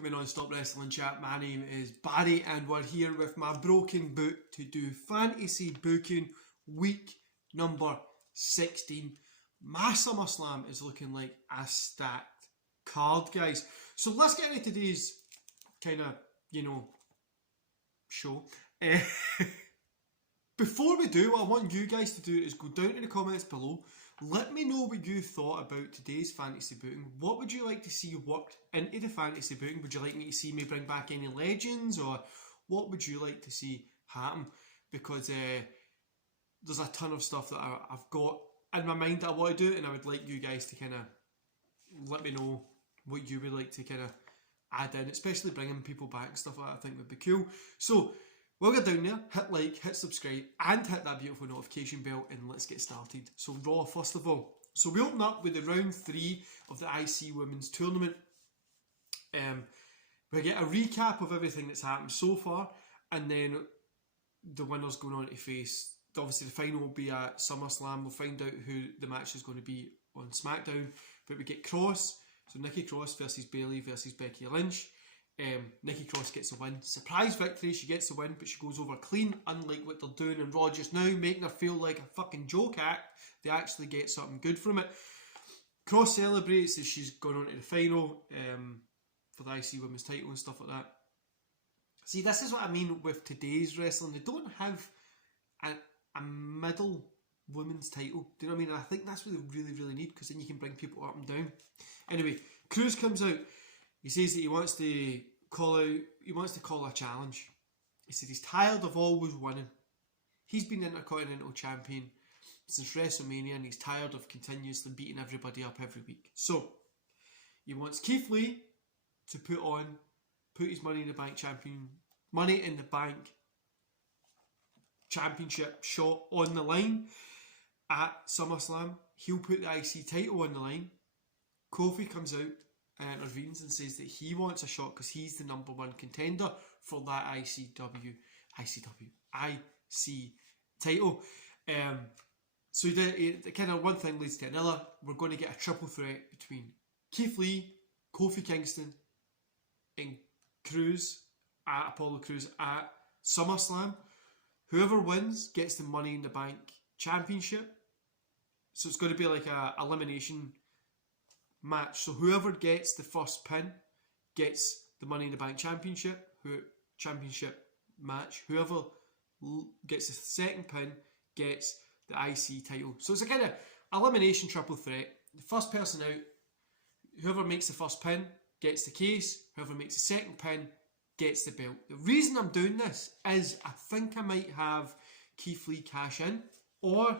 welcome to Non-Stop Wrestling Chat. My name is Barry and we're here with my broken boot to do fantasy booking week number 16. My SummerSlam is looking like a stacked card, guys. So let's get into today's kind of, show. Before we do, what I want you guys to do is go down to the comments below. Let me know what you thought about today's fantasy booking. What would you like to see worked into the fantasy booking? Would you like me to see me bring back any legends? Or what would you like to see happen? Because there's a ton of stuff that I've got in my mind that I want to do. And I would like you guys to kind of let me know what you would like to kind of add in. Especially bringing people back and stuff like that I think would be cool. So, while you're down there, hit like, hit subscribe, and hit that beautiful notification bell, and let's get started. So Raw, first of all. So we open up with the round 3 of the IC Women's Tournament. We get a recap of everything that's happened so far, and then the winner's going on to face. Obviously, the final will be at SummerSlam. We'll find out who the match is going to be on SmackDown. But we get Cross. So Nikki Cross versus Bayley versus Becky Lynch. Nikki Cross gets a win. Surprise victory, she gets a win, but she goes over clean, unlike what they're doing in Raw just now, making her feel like a fucking joke act. They actually get something good from it. Cross celebrates as she's gone on to the final for the IC Women's title and stuff like that. See, this is what I mean with today's wrestling. They don't have a middle women's title. Do you know what I mean? And I think that's what they really, really need, because then you can bring people up and down. Anyway, Cruz comes out. He says that he wants to call a challenge. He said he's tired of always winning. He's been Intercontinental Champion since WrestleMania, and he's tired of continuously beating everybody up every week. So, he wants Keith Lee to put his Money in the Bank championship shot on the line at SummerSlam. He'll put the IC title on the line. Kofi comes out and intervenes and says that he wants a shot because he's the number 1 contender for that IC title. So the kind of one thing leads to another. We're going to get a triple threat between Keith Lee, Kofi Kingston, and Apollo Crews at SummerSlam. Whoever wins gets the Money in the Bank championship. So it's going to be like a elimination match. So whoever gets the first pin gets the Money in the Bank championship match. Whoever gets the second pin gets the IC title. So it's a kind of elimination triple threat. The first person out, whoever makes the first pin gets the case. Whoever makes the second pin gets the belt. The reason I'm doing this is I think I might have Keith Lee cash in, or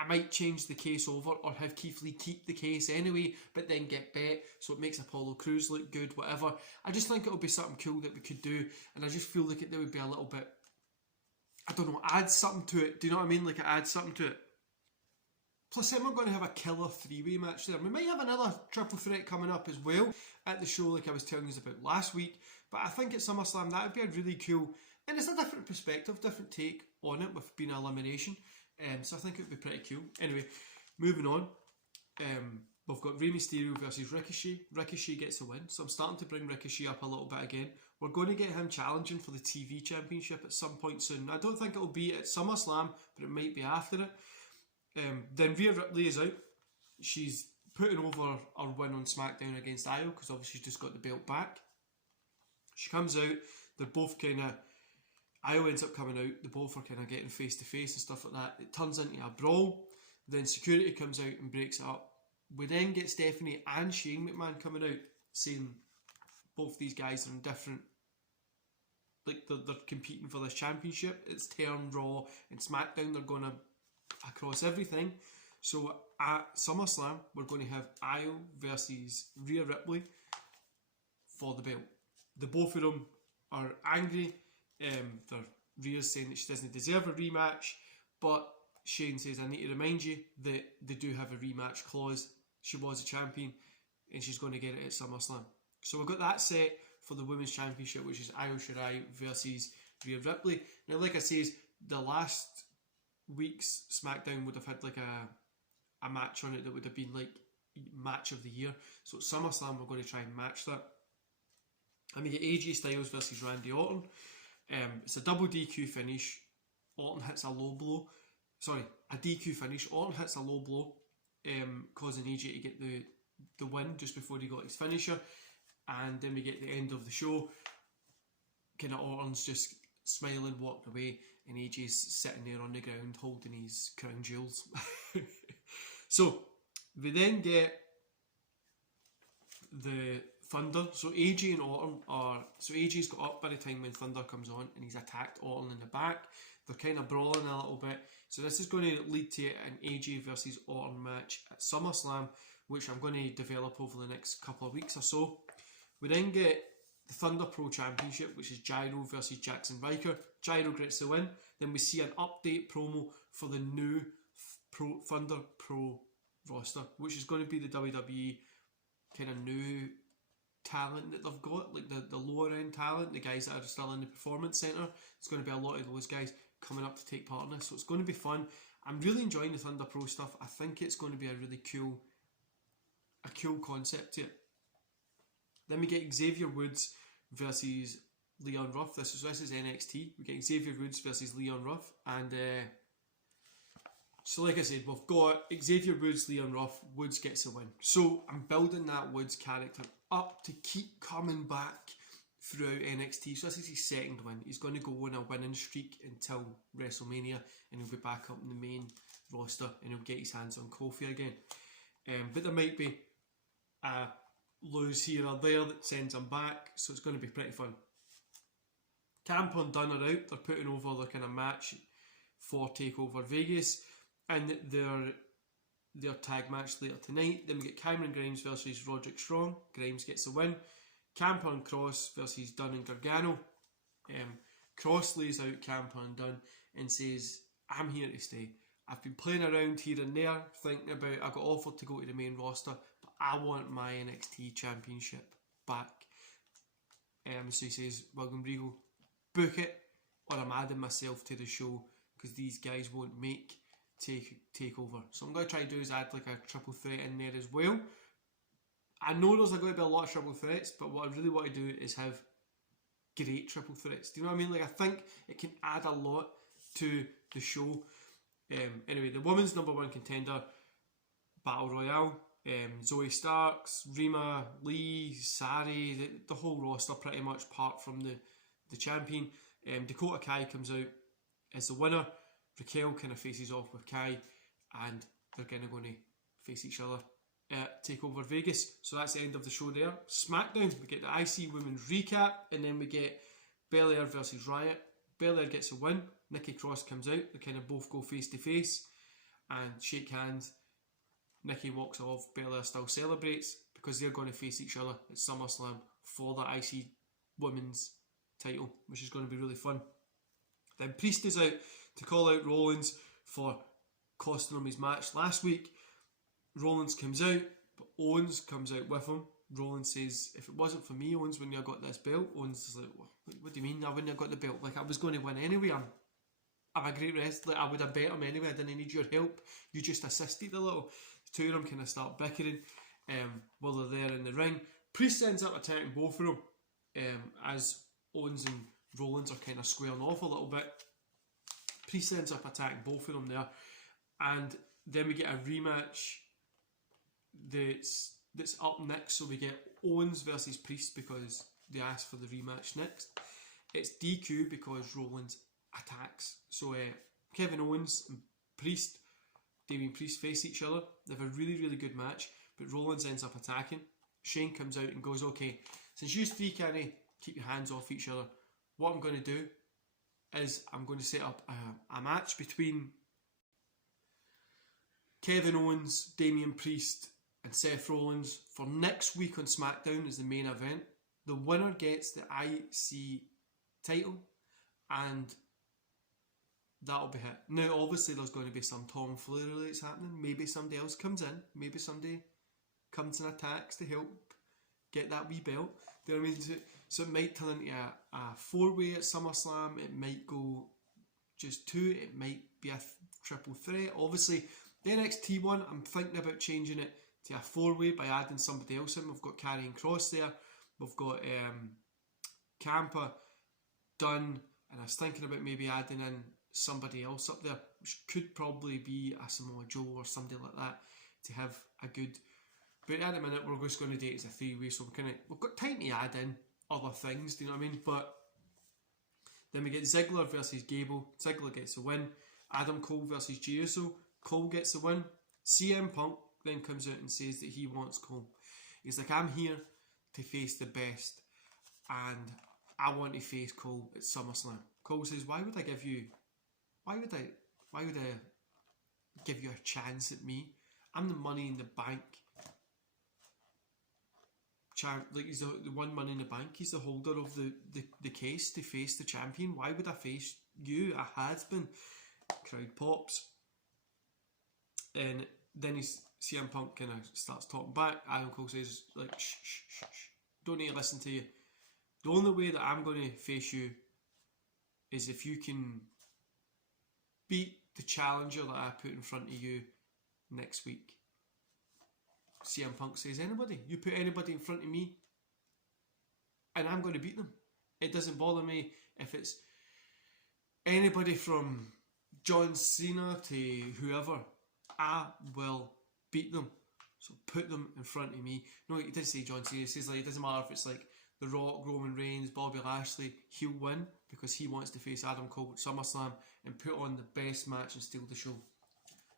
I might change the case over, or have Keith Lee keep the case anyway, but then get bet, so it makes Apollo Crews look good, whatever. I just think it'll be something cool that we could do, and I just feel like there would be a little bit, I don't know, add something to it. Do you know what I mean? Like, add something to it. Plus, then we're going to have a killer 3-way match there. We might have another triple threat coming up as well at the show, like I was telling you about last week. But I think at SummerSlam, that would be a really cool, and it's a different perspective, different take on it with being an elimination. So I think it would be pretty cool. Anyway, moving on. We've got Rey Mysterio versus Ricochet. Ricochet gets a win, so I'm starting to bring Ricochet up a little bit again. We're going to get him challenging for the TV Championship at some point soon. I don't think it'll be at SummerSlam, but it might be after it. Then Rhea Ripley is out. She's putting over her win on SmackDown against Io, because obviously she's just got the belt back. She comes out, they're both kind of, Io ends up coming out, they both are kind of getting face to face and stuff like that. It turns into a brawl. Then security comes out and breaks it up. We then get Stephanie and Shane McMahon coming out saying both these guys are in different, like they're competing for this championship. It's turned Raw and SmackDown, they're going to across everything. So at SummerSlam, we're going to have Io versus Rhea Ripley for the belt. The both of them are angry. Rhea's saying that she doesn't deserve a rematch, but Shane says, I need to remind you that they do have a rematch clause. She was a champion and she's going to get it at SummerSlam. So we've got that set for the Women's Championship, which is Io Shirai versus Rhea Ripley. Now, like I says, the last week's SmackDown would have had like a match on it that would have been like match of the year. So at SummerSlam, we're going to try and match that. And we get AJ Styles versus Randy Orton. It's a double DQ finish. Orton hits a low blow. Sorry, a DQ finish. Orton hits a low blow, causing AJ to get the win just before he got his finisher. And then we get the end of the show. Kind of Orton's just smiling, walking away, and AJ's sitting there on the ground holding his crown jewels. So we then get the Thunder. So AJ and Orton are... So AJ's got up by the time when Thunder comes on, and he's attacked Orton in the back. They're kind of brawling a little bit. So this is going to lead to an AJ versus Orton match at SummerSlam, which I'm going to develop over the next couple of weeks or so. We then get the Thunder Pro Championship, which is Gyro versus Jackson Riker. Gyro gets the win. Then we see an update promo for the new Thunder Pro roster, which is going to be the WWE kind of new talent that they've got, like the lower end talent, the guys that are still in the Performance Centre. It's going to be a lot of those guys coming up to take part in this, so it's going to be fun. I'm really enjoying the Thunder Pro stuff. I think it's going to be a really cool concept to it. Then we get Xavier Woods versus Leon Ruff. This is NXT. We get Xavier Woods versus Leon Ruff, and so like I said, we've got Xavier Woods, Leon Ruff. Woods gets a win. So I'm building that Woods character up to keep coming back throughout NXT. So this is his second win. He's going to go on a winning streak until WrestleMania, and he'll be back up in the main roster, and he'll get his hands on Kofi again. But there might be a lose here or there that sends him back, so it's going to be pretty fun. Ciampa and Dunn are out. They're putting over their kind of match for TakeOver Vegas, and their tag match later tonight. Then we get Cameron Grimes versus Roderick Strong. Grimes gets the win. Ciampa and Cross versus Dunn and Gargano. Cross lays out Ciampa and Dunn and says, I'm here to stay. I've been playing around here and there, thinking about, I got offered to go to the main roster, but I want my NXT Championship back. So he says, William Regal, book it, or I'm adding myself to the show, because these guys won't make take over. So I'm going to try to do is add like a triple threat in there as well. I know there's going to be a lot of triple threats, but what I really want to do is have great triple threats. Do you know what I mean? Like, I think it can add a lot to the show. Anyway, the women's number one contender battle royale. Zoe Starks, Rima, Lee, Sari, the whole roster pretty much, apart from the champion. Dakota Kai comes out as the winner. Raquel kind of faces off with Kai, and they're kind of going to face each other at TakeOver Vegas. So that's the end of the show there. SmackDown, we get the IC Women's recap, and then we get Belair versus Riott. Belair gets a win. Nikki Cross comes out. They kind of both go face to face and shake hands. Nikki walks off. Belair still celebrates because they're going to face each other at SummerSlam for the IC Women's title, which is going to be really fun. Then Priest is out to call out Rollins for costing him his match last week. Rollins comes out, but Owens comes out with him. Rollins says, if it wasn't for me, Owens, when you got this belt, Owens is like, what do you mean I wouldn't have got the belt? Like, I was going to win anyway. I'm a great wrestler. I would have bet him anyway. I didn't need your help. You just assisted a little. The two of them kind of start bickering while they're there in the ring. Priest ends up attacking both of them as Owens and Rollins are kind of squaring off a little bit. Priest ends up attacking both of them there, and then we get a rematch that's up next. So we get Owens versus Priest because they asked for the rematch next. It's DQ because Rollins attacks. So Kevin Owens and Damien Priest face each other. They have a really, really good match, but Rollins ends up attacking. Shane comes out and goes, okay, since you three can't keep your hands off each other, what I'm going to do is I'm going to set up a match between Kevin Owens, Damien Priest and Seth Rollins for next week on SmackDown as the main event. The winner gets the IC title, and that'll be it. Now obviously there's going to be some tomfoolery that's happening. Maybe somebody else comes in, maybe somebody comes and attacks to help get that wee belt. Do you know what I mean? So it might turn into a four-way at SummerSlam. It might go just two. It might be a triple threat. Obviously, the NXT one, I'm thinking about changing it to a four-way by adding somebody else in. We've got Karrion Kross there. We've got Ciampa done, and I was thinking about maybe adding in somebody else up there, which could probably be a Samoa Joe or somebody like that to have a good. But at the minute, we're just going to do it as a 3-way, so we've got time to add in other things. Do you know what I mean? But then we get Ziggler versus Gable. Ziggler gets the win. Adam Cole versus Jey Uso. Cole gets the win. CM Punk then comes out and says that he wants Cole. He's like, I'm here to face the best, and I want to face Cole at SummerSlam. Cole says, why would I give you a chance at me? I'm the Money in the Bank like he's the one Money in the Bank. He's the holder of the case to face the champion. Why would I face you, a has-been? Crowd pops. And then CM Punk kind of starts talking back. Adam Cole says, like, shh, shh, shh, shh. Don't need to listen to you. The only way that I'm going to face you is if you can beat the challenger that I put in front of you next week. CM Punk says, anybody. You put anybody in front of me and I'm going to beat them. It doesn't bother me if it's anybody from John Cena to whoever. I will beat them. So put them in front of me. No, he did say John Cena. He says, like, it doesn't matter if it's like The Rock, Roman Reigns, Bobby Lashley. He'll win because he wants to face Adam Cole at SummerSlam and put on the best match and steal the show.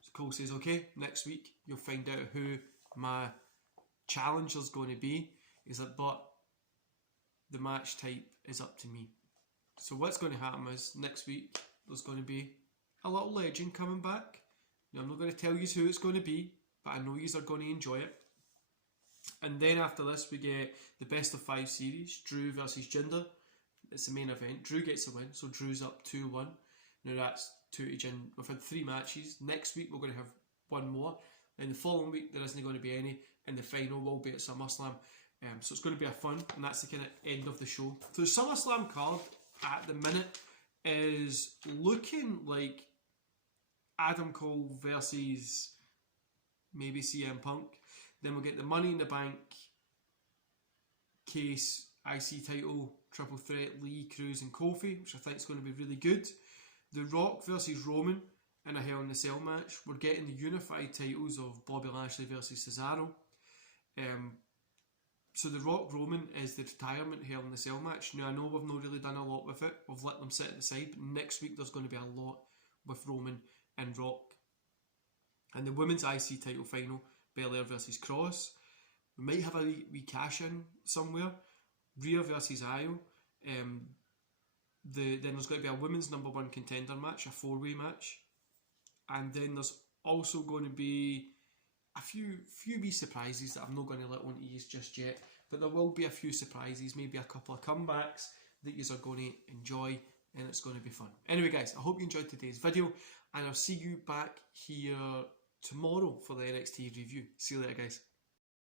So Cole says, okay, next week you'll find out who my challenger's going to be. He's like, but the match type is up to me. So what's going to happen is next week there's going to be a little legend coming back. Now, I'm not going to tell you who it's going to be, but I know you are going to enjoy it. And then after this we get the best of 5 series, Drew versus Jinder. It's the main event. Drew gets the win, so Drew's up 2-1. Now that's 2 to Jinder. We've had 3 matches. Next week we're going to have one more. Then the following week there isn't going to be any, and the final will be at SummerSlam. So it's going to be a fun, and that's the kind of end of the show. So the SummerSlam card at the minute is looking like Adam Cole versus maybe CM Punk. Then we'll get the Money in the Bank case, IC title, triple threat, Lee, Cruz and Kofi, which I think is going to be really good. The Rock versus Roman in a Hell in a Cell match. We're getting the unified titles of Bobby Lashley versus Cesaro. So the Rock Roman is the retirement Hell in a Cell match. Now I know we've not really done a lot with it. We've let them sit at the side. But next week there's going to be a lot with Roman and Rock. And the women's IC title final, Belair versus Cross. We might have a wee cash in somewhere. Rhea versus Io. Then there's going to be a women's number 1 contender match, a 4-way match. And then there's also going to be a few wee surprises that I'm not going to let on to you just yet. But there will be a few surprises, maybe a couple of comebacks that you are going to enjoy, and it's going to be fun. Anyway guys, I hope you enjoyed today's video, and I'll see you back here tomorrow for the NXT review. See you later guys.